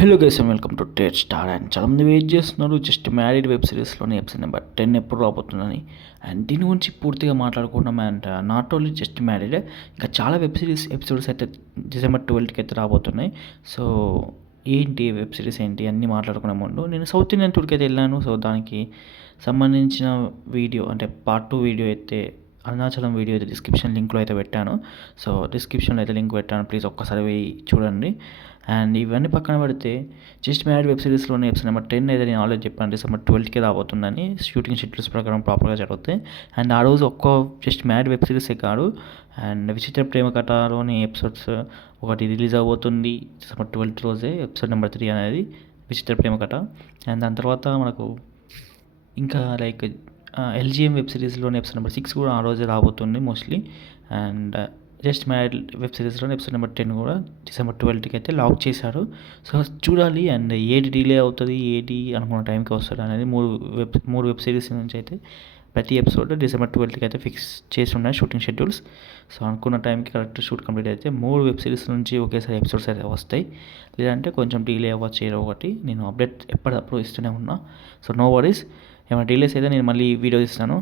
Hello guys and welcome to Tate star. And చాలామంది wait చేస్తున్నారు just married web సిరీస్లోని episode number 10 ఎప్పుడు రాబోతుందని. అండ్ దీని గురించి పూర్తిగా మాట్లాడుకున్నాం. And not only just married, ఇంకా చాలా వెబ్ సిరీస్ ఎపిసోడ్స్ అయితే డిసెంబర్ 12కి అయితే రాబోతున్నాయి. సో ఏంటి వెబ్ సిరీస్ ఏంటి అన్నీ మాట్లాడుకునే ముందు నేను సౌత్ ఇండియన్ టూర్కి అయితే వెళ్ళాను. సో దానికి సంబంధించిన వీడియో అంటే పార్ట్ 2 వీడియో అయితే అరుణాచలం వీడియో అయితే డిస్క్రిప్షన్ లింక్లో అయితే పెట్టాను. సో డిస్క్రిప్షన్లో అయితే లింక్ పెట్టాను, ప్లీజ్ ఒక్కసారి పోయి చూడండి. అండ్ ఇవన్నీ పక్కన పెడితే జస్ట్ మ్యారీడ్ వెబ్ సిరీస్లోనే ఎపిసోడ్ నెంబర్ 10 అయితే నేను ఆల్రెడీ చెప్పాను డిసెంబర్ 12కి రాబోతుందని. షూటింగ్ షెడ్యూల్స్ ప్రకారం ప్రాపర్గా జరుగుతాయి. అండ్ ఆ రోజు ఒక్క జస్ట్ మ్యారీడ్ వెబ్ సిరీసే కాదు, అండ్ విచిత్ర ప్రేమ కథలోని ఎపిసోడ్స్ ఒకటి రిలీజ్ అవబోతుంది డిసెంబర్ 12th రోజే, ఎపిసోడ్ నెంబర్ 3 అనేది విచిత్ర ప్రేమ కథ. అండ్ దాని తర్వాత మనకు ఇంకా లైక్ ఎల్జిఎం వెబ్ సిరీస్లోని ఎపిసోడ్ నెంబర్ 6 కూడా ఆ రోజే రాబోతుంది mostly. And just married web సిరీస్లో ఎపిసోడ్ నెంబర్ 10 కూడా డిసెంబర్ 12కి అయితే లాక్ చేశారు. సో చూడాలి. అండ్ ఏది డిలే అవుతుంది, ఏది అనుకున్న టైంకి వస్తుంది అనేది మూడు వెబ్ సిరీస్ నుంచి అయితే ప్రతి ఎపిసోడ్ డిసెంబర్ 12కి అయితే ఫిక్స్ చేసి ఉన్నాయి షూటింగ్ షెడ్యూల్స్. సో అనుకున్న టైంకి కరెక్ట్ షూట్ కంప్లీట్ అయితే 3 వెబ్ సిరీస్ నుంచి ఒకేసారి ఎపిసోడ్స్ అయితే వస్తాయి. లేదంటే కొంచెం డిలే అవ్వచ్చు ఏదో ఒకటి. నేను అప్డేట్ ఎప్పటికప్పుడు ఇస్తూనే ఉన్నా. సో నో వరీస్, ఏమైనా డిలేస్ అయితే నేను మళ్ళీ వీడియో ఇస్తాను.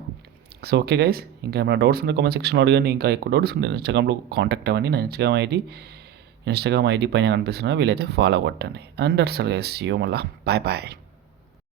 సో ఓకే గైస్, ఇంకా ఏమైనా డౌట్స్ ఉంటే కామెంట్ సెక్షన్లో అడగండి. ఇంకా ఎక్కువ డౌట్స్ ఉంటే ఇన్స్టాగ్రామ్లో కాంటాక్ట్ అవ్వండి. నా ఇన్స్టాగ్రామ్ ఐడి పైన కనిపిస్తున్నా, వీలైతే ఫాలో కొట్టండి. And that's all guys, see you మళ్ళీ. Bye bye.